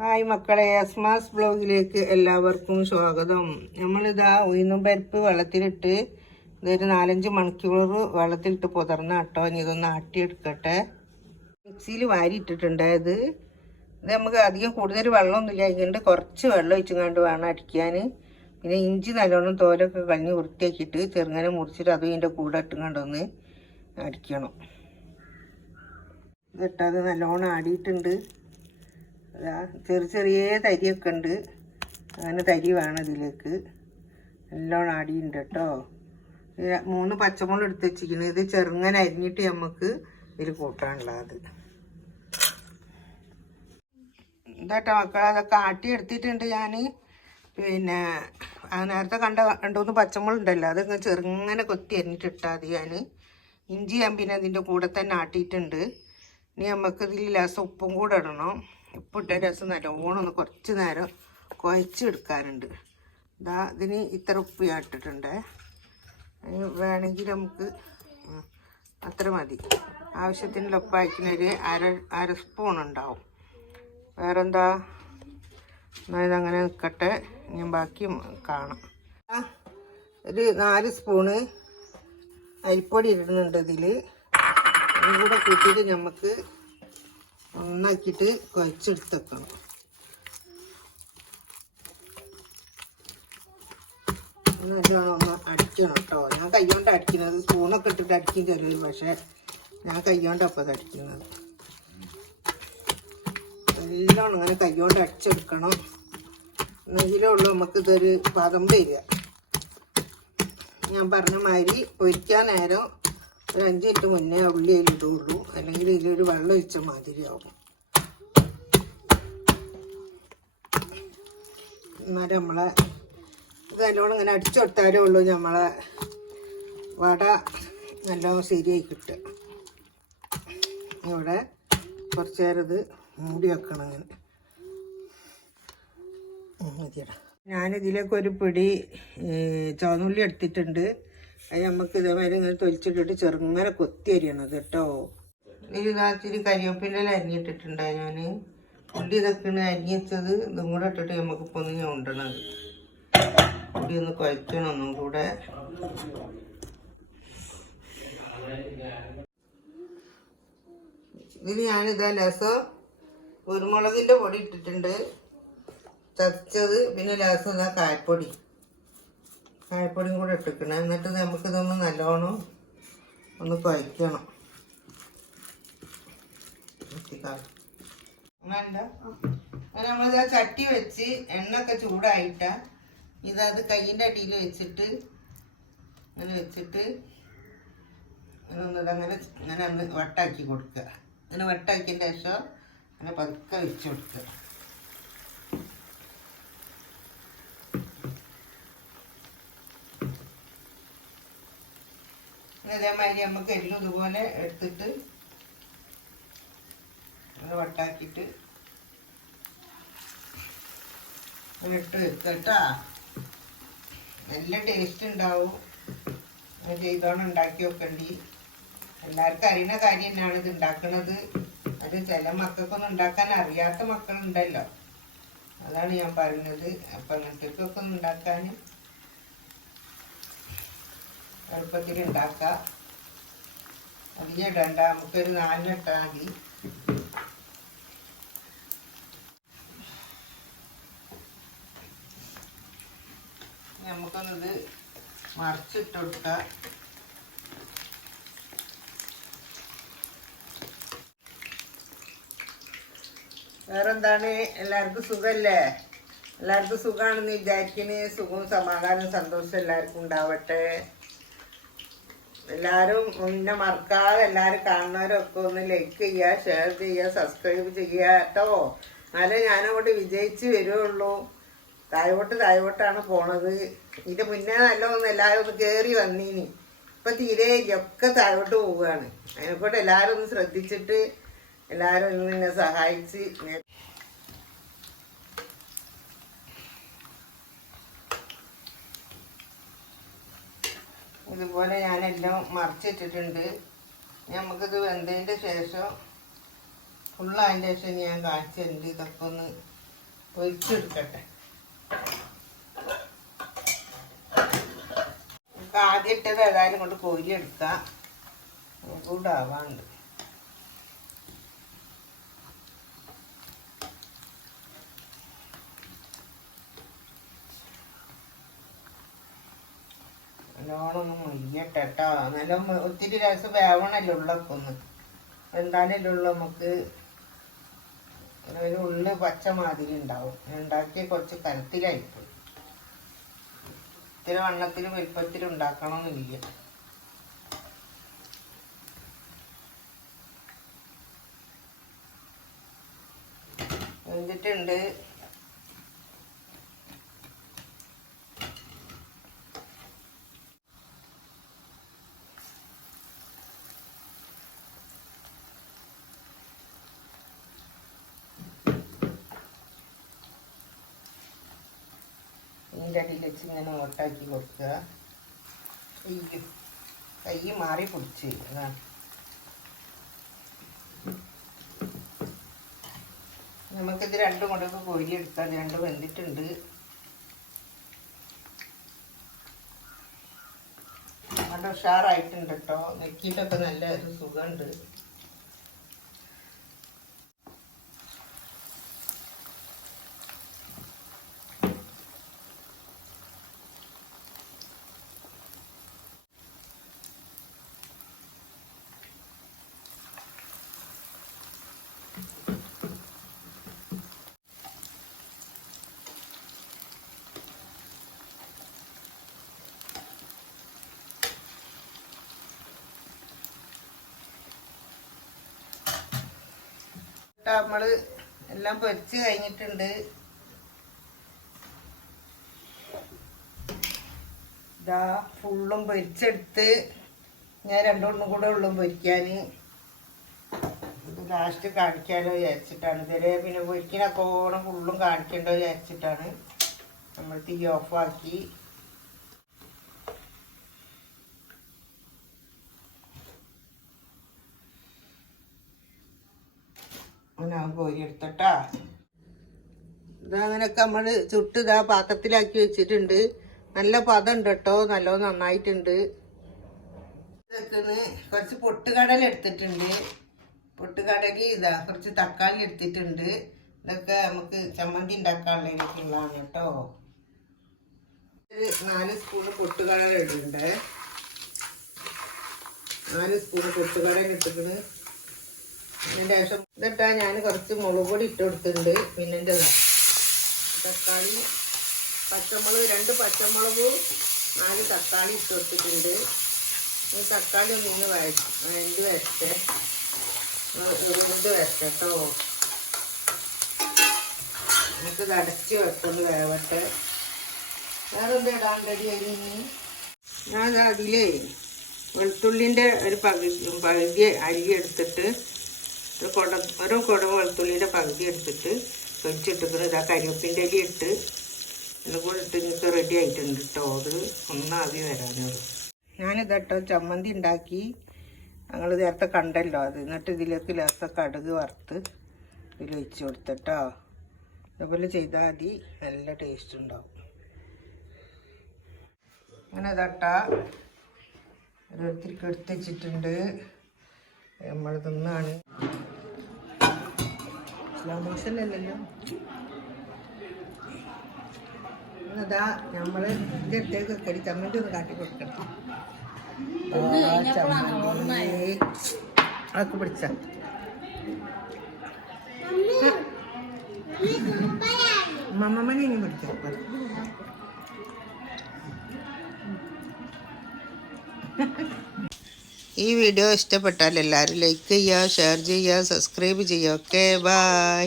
Hi മക്കളെ, അസ്മാസ് ബ്ലോഗിലേക്ക് എല്ലാവർക്കും സ്വാഗതം. നമ്മളിതാ ഉഴുന്നും പരിപ്പ് വെള്ളത്തിലിട്ട് ഇതൊരു 4-5 മണിക്കൂർ വെള്ളത്തിലിട്ട് പുതർന്ന കേട്ടോ. ഇനി ഇതൊന്ന് ആട്ടിയെടുക്കട്ടെ. മിക്സിയിൽ വാരിയിട്ടിട്ടുണ്ട്. ഇത് നമുക്ക് അധികം കൂടുതൽ വെള്ളമൊന്നുമില്ല. അതുകൊണ്ട് കുറച്ച് വെള്ളം ഒഴിച്ചുകൊണ്ട് വേണം അടിക്കാൻ. പിന്നെ ഇഞ്ചി നല്ലോണം തോലൊക്കെ കളഞ്ഞ് വൃത്തിയാക്കിയിട്ട് ചെറുങ്ങനെ മുറിച്ചിട്ട് അതും ഇതിൻ്റെ കൂടെ ഇട്ടുകൊണ്ടൊന്ന് അടിക്കണം. ഇതിട്ടത് നല്ലോണം ആടിയിട്ടുണ്ട്. ചെറിയ ചെറിയ തരിയൊക്കെ ഉണ്ട്. അങ്ങനെ തരി വേണം ഇതിലേക്ക്. നല്ലോണം ആടിയുണ്ട് കേട്ടോ. 3 പച്ചമുളക് എടുത്ത് വെച്ചിരിക്കുന്നത്. ഇത് ചെറുങ്ങനെ അരിഞ്ഞിട്ട് നമുക്ക് ഇതിൽ കൂട്ടാനുള്ളത്. എന്താട്ടോ മക്കളെ, അതൊക്കെ ആട്ടി എടുത്തിട്ടുണ്ട് ഞാൻ. പിന്നെ നേരത്തെ കണ്ട 2-3 പച്ചമുളക് ഉണ്ടല്ലോ, അതൊക്കെ ചെറുങ്ങനെ കൊത്തി അരിഞ്ഞിട്ട് ഇട്ടാൽ മതി. ഞാൻ ഇഞ്ചി ഞാൻ പിന്നെ അതിൻ്റെ കൂടെ തന്നെ ആട്ടിയിട്ടുണ്ട്. ഇനി നമുക്ക് ഇതിൽ ലേശം ഉപ്പും കൂടെ ഇടണം. ഉപ്പിട്ട രസം നല്ലോണം ഒന്ന് കുറച്ച് നേരം കുഴച്ചെടുക്കാറുണ്ട്. ഇതിന് ഇത്ര ഉപ്പ് ഞാൻ ഇട്ടിട്ടുണ്ട്. വേണമെങ്കിൽ നമുക്ക് അത്ര മതി. ആവശ്യത്തിനുള്ള ഉപ്പ് അയക്കുന്നൊരു അര സ്പൂൺ ഉണ്ടാവും. വേറെന്താ, ഇതങ്ങനെ നിൽക്കട്ടെ. ഞാൻ ബാക്കി കാണാം. ഒരു 4 സ്പൂണ് അരിപ്പൊടി ഇടുന്നുണ്ട് ഇതിൽ. അതും കൂടെ കൂട്ടിയിട്ട് നമുക്ക് ഒന്നാക്കിയിട്ട് കുഴച്ചെടുത്തേക്കണം. നല്ലോണം ഒന്ന് അടിക്കണം കേട്ടോ. ഞാൻ കൈകൊണ്ട് അടിക്കുന്നത്, സ്പൂണൊക്കെ ഇട്ടിട്ട് അടിക്കും ചിലർ, പക്ഷേ ഞാൻ കൈകൊണ്ടപ്പോൾ അത് അടിക്കുന്നത്. നല്ലോണം അങ്ങനെ കൈകൊണ്ട് അടിച്ചെടുക്കണം. എന്നെങ്കിലേ ഉള്ളൂ നമുക്കിതൊരു പദം വരിക. ഞാൻ പറഞ്ഞ മാതിരി പൊരിക്കാൻ നേരം ഒരു 5 മിനിറ്റ് മുന്നേ ഉള്ളി അതിലിടുള്ളൂ. അല്ലെങ്കിൽ ഇതിലൊരു വെള്ളം ഒഴിച്ച മാതിരിയാവും. എന്നാലും നമ്മളെ ഇത് നല്ലോണം ഇങ്ങനെ അടിച്ചു കൊടുത്താലേ ഉള്ളൂ നമ്മളെ വട നല്ലോണം ശരിയായി കിട്ടുക. ഇവിടെ കുറച്ച് നേരം ഇത് മൂടി വെക്കണം. അങ്ങനെ മതിയടാ. ഞാനിതിലേക്ക് ഒരു പിടി ചുവന്നുള്ളി എടുത്തിട്ടുണ്ട്. അത് നമുക്ക് ഇതേമാതിരി ഇങ്ങനെ തൊലിച്ചിട്ടിട്ട് ചെറുങ്ങനെ കൊത്തി അരിയണത് കേട്ടോ. ഇതിൽ കരിവേപ്പിൻ്റെ അരിഞ്ഞിട്ടിട്ടുണ്ട് ഞാൻ. ഉള്ളി ഇതൊക്കെയാണ് അരിഞ്ഞത്. ഇതും കൂടെ ഇട്ടിട്ട് നമുക്കിപ്പോൾ ഒന്ന് ഞാൻ ഉണ്ടണത്. ഉള്ളി ഒന്ന് കുഴക്കണം ഒന്നും കൂടെ. ഇതിൽ ഞാനിതാ ലേശം കുരുമുളകിൻ്റെ പൊടി ഇട്ടിട്ടുണ്ട്, ചതച്ചത്. പിന്നെ ലേശം ഇതാ കായപ്പൊടിയും കൂടെ ഇട്ടിക്കണം. എന്നിട്ട് നമുക്കിതൊന്ന് നല്ലോണം ഒന്ന് കുഴക്കണം. അങ്ങനെ നമ്മളിതാ ചട്ടി വെച്ച് എണ്ണയൊക്കെ ചൂടായിട്ടാ ഇതത് കയ്യിൻ്റെ അടിയിൽ വെച്ചിട്ട് അങ്ങനെ ഒന്ന് വട്ടാക്കി കൊടുക്കുക. അങ്ങനെ വട്ടാക്കിയതിൻ്റെ ശേഷം അങ്ങനെ പതുക്കെ വെച്ച് കൊടുക്കുക. അതേമാതിരി നമുക്ക് എല്ലാം ഇതുപോലെ എടുത്തിട്ട് വട്ടാക്കിയിട്ട് ഇട്ട് വെക്കുക കേട്ടോ. നല്ല ടേസ്റ്റ് ഉണ്ടാവും. ചെയ്തോണം ഉണ്ടാക്കി വെക്കണ്ടി. എല്ലാവർക്കും അറിയുന്ന കാര്യം തന്നെയാണ് ഇത് ഉണ്ടാക്കുന്നത്. അത് ചില മക്കൾക്കൊന്നും ഉണ്ടാക്കാൻ അറിയാത്ത മക്കളുണ്ടല്ലോ, അതാണ് ഞാൻ പറയുന്നത്. അപ്പം അങ്ങനത്തേക്കൊക്കെ ഒന്ന് ഉണ്ടാക്കാൻ എളുപ്പത്തിൽ ഉണ്ടാക്കാം. അധികം ഇടണ്ട, നമുക്കൊരു 4 ഇട്ടാൽ മതി. നമുക്കൊന്നത് മറിച്ചിട്ട് കൊടുക്കാം. വേറെന്താണ്, എല്ലാവർക്കും സുഖമല്ലേ? എല്ലാവർക്കും സുഖമാണെന്ന് വിചാരിക്കണേ. സുഖവും സമാധാനവും സന്തോഷം എല്ലാവർക്കും ഉണ്ടാവട്ടെ. എല്ലാവരും മുന്നേ മറക്കാതെ എല്ലാവരും കാണുന്നവരൊക്കെ ഒന്ന് ലൈക്ക് ചെയ്യുക, ഷെയർ ചെയ്യുക, സബ്സ്ക്രൈബ് ചെയ്യുക കേട്ടോ. എന്നാലേ ഞാനങ്ങോട്ട് വിജയിച്ച് വരുള്ളൂ. താഴോട്ടാണ് പോണത്. ഇതിൻ്റെ മുന്നേ നല്ലതൊന്നും എല്ലാവരും ഒന്ന് കയറി വന്നീനി. ഇപ്പം തീരെ ഒക്കെ താഴോട്ട് പോവുകയാണ്. അതിനെക്കൊണ്ട് എല്ലാവരും ഒന്ന് ശ്രദ്ധിച്ചിട്ട് എല്ലാവരും ഒന്ന് എന്നെ സഹായിച്ച്. ഇതുപോലെ ഞാനെല്ലാം മറിച്ചിട്ടിട്ടുണ്ട്. നമുക്കിത് വെന്തതിൻ്റെ ശേഷം ഫുള്ളതിൻ്റെ ശേഷം ഞാൻ കാണിച്ചിട്ടുണ്ട്. ഇതൊക്കെ ഒന്ന് ഒഴിച്ചെടുക്കട്ടെ. നമുക്ക് ആദ്യം ഇട്ടത് ഏതായാലും കൊണ്ട് കോരിയെടുക്കാം. കൂടാവാണ്ട് നല്ലോണം ഒന്ന് മുരിഞ്ഞിട്ടോ. നല്ല ഒത്തിരി രസം വേവണല്ലോ ഉള്ളൊക്കെ ഒന്ന് എന്തായാലും ഉള്ളു. നമുക്ക് ഒരു ഉള്ളി പച്ച മാതിരി ഉണ്ടാവും. ഉണ്ടാക്കിയ കുറച്ച് കനത്തിലായിപ്പോയി. ഇത്തിരി വണ്ണത്തിലും വലിപ്പത്തിലും ഉണ്ടാക്കണമെന്നില്ല. വെന്തിട്ടുണ്ട്. ഇതിൻ്റെ അടിയിൽ വെച്ച് ഇങ്ങനെ ഓട്ടാക്കി കൊടുക്കുക. കൈ മാറി പിടിച്ച് നമുക്കിത് രണ്ടും കൊണ്ടൊക്കെ കോരിയെടുക്കാം. രണ്ടും വെന്തിട്ടുണ്ട്. നല്ല ഉഷാറായിട്ടുണ്ട് കേട്ടോ. നെക്കിയിട്ടൊക്കെ നല്ല ഒരു സുഖമുണ്ട്. നമ്മള് എല്ലാം പൊരിച്ച് കഴിഞ്ഞിട്ടുണ്ട്. ഇതാ ഫുള്ളും പൊരിച്ചെടുത്ത് ഞാൻ രണ്ടെണ്ണം കൂടെ ഉള്ളും പൊരിക്കാൻ. ഇത് ലാസ്റ്റ് കാണിക്കാനോ വിചാരിച്ചിട്ടാണ്. ഇതുവരെ പിന്നെ പൊരിക്കണ കോണം ഫുള്ളും കാണിക്കേണ്ടോ വിചാരിച്ചിട്ടാണ് നമ്മൾ തീ ഓഫാക്കി. അങ്ങനെ കോരി എടുത്തട്ടാ. ഇതങ്ങനെയൊക്കെ നമ്മൾ ചുട്ട് ഇതാ പാത്രത്തിലാക്കി വെച്ചിട്ടുണ്ട്. നല്ല പദം ഉണ്ട് കേട്ടോ. നല്ലോണം നന്നായിട്ടുണ്ട്. ഇതൊക്കെ കുറച്ച് പൊട്ടുകടല എടുത്തിട്ടുണ്ട്. പൊട്ടുകടല ഇതാ കുറച്ച് തക്കാളി എടുത്തിട്ടുണ്ട്. ഇതൊക്കെ നമുക്ക് ചമ്മന്തി ഉണ്ടാക്കാനുള്ളതിനൊക്കെയുള്ളതാണ് കേട്ടോ. 4 സ്പൂണ് പൊട്ടുകടല ഇടുന്നുണ്ട്. 4 സ്പൂണ് പൊട്ടുകടല ഇട്ടിട്ടുണ്ട്. അതിൻ്റെ ശേഷം ഇതിട്ടാ ഞാൻ കുറച്ച് മുളക് പൊടി ഇട്ട് കൊടുത്തിട്ടുണ്ട്. പിന്നെ തക്കാളി, പച്ചമുളക് 2 പച്ചമുളകും 4 തക്കാളി ഇട്ട് കൊടുത്തിട്ടുണ്ട്. ഈ തക്കാളി ഒന്ന് വെന്ത് വരട്ടെ. കേട്ടോ. നമുക്ക് അടച്ച് വെക്കൊണ്ട് വേവട്ടെ. വേറെ എന്താ ഇടാൻ റെഡി ആയി? ഞാൻ അതിലേ വെളുത്തുള്ളിൻ്റെ ഒരു പകുതി അരി എടുത്തിട്ട് ഒരു കുട വെളുത്തുള്ളിൻ്റെ പകുതി എടുത്തിട്ട് പൊരിച്ചിട്ടിട്ട് ഇതാ കരിവേപ്പിൻ്റെ അരി ഇട്ട് എല്ലാം കൂടെ ഇട്ട് നിങ്ങൾക്ക് റെഡി ആയിട്ടുണ്ട് കേട്ടോ. അത് ഒന്നാവി വരാനുള്ളൂ. ഞാനിതട്ടോ ചമ്മന്തി ഉണ്ടാക്കി. ഞങ്ങൾ നേരത്തെ കണ്ടല്ലോ അത്. എന്നിട്ട് ഇതിലേക്ക് ലേശം കടുക് വറുത്ത് ഇതിൽ ഒഴിച്ച് കൊടുത്തിട്ടോ. അതുപോലെ ചെയ്താൽ മതി. നല്ല ടേസ്റ്റ് ഉണ്ടാവും. അങ്ങനെ ഇതട്ടാ ഓരോരുത്തർക്ക് എടുത്ത് വെച്ചിട്ടുണ്ട്. നമ്മൾ തിന്നാണ്. സ്ലോ മോഷനല്ലല്ലോ. ഇതാ നമ്മൾ ഇതിൻ്റെ അടുത്തേക്ക് കടി ചമ്മന്തി ഒന്ന് കാട്ടി കൊടുക്കണം. ചമ്മന്തി അതൊക്കെ പിടിച്ച മമ്മനെ ഇനി പിടിക്കാം. ഈ വീഡിയോ ഇഷ്ടപ്പെട്ടാൽ എല്ലാവരും ലൈക്ക് ചെയ്യുക, ഷെയർ ചെയ്യുക, സബ്സ്ക്രൈബ് ചെയ്യുക. Okay, by.